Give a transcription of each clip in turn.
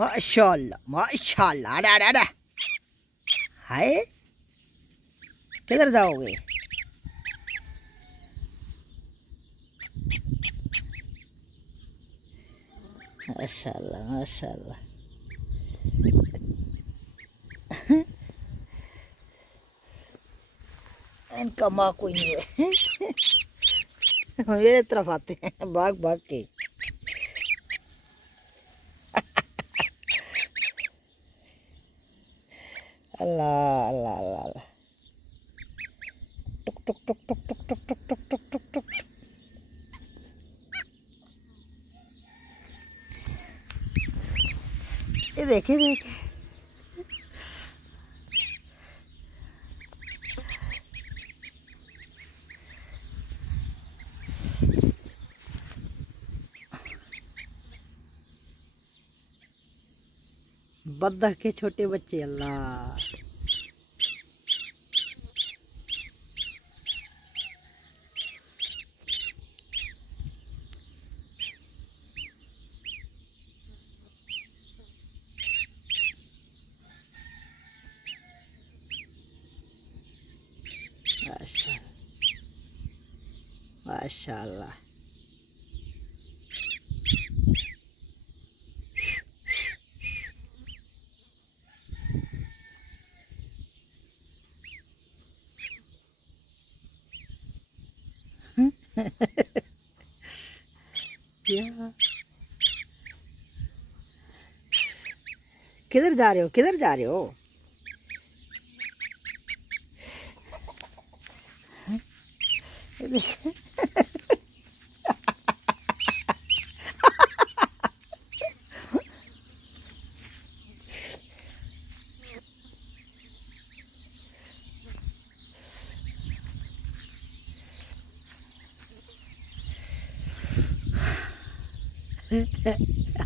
माशाल्लाह माशाल्लाह। अड़ा अड़ा अड़ा, हाय किधर जाओगे? माशाल्लाह माशाल्लाह। इनका माँ कोई नहीं है। मेरे तरफ आते हैं भाग भाग के। अल्लाह अल्लाह अल्लाह अल्लाह। टुक टुक टुक टुक टुक टुक टुक टुक टुक टुक टुक। ये देखे देखे। बद्दा के छोटे बच्चे। अल्लाह माशाल्लाह। किधर जा रहे हो? किधर जा रहे हो?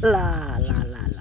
ला ला ला।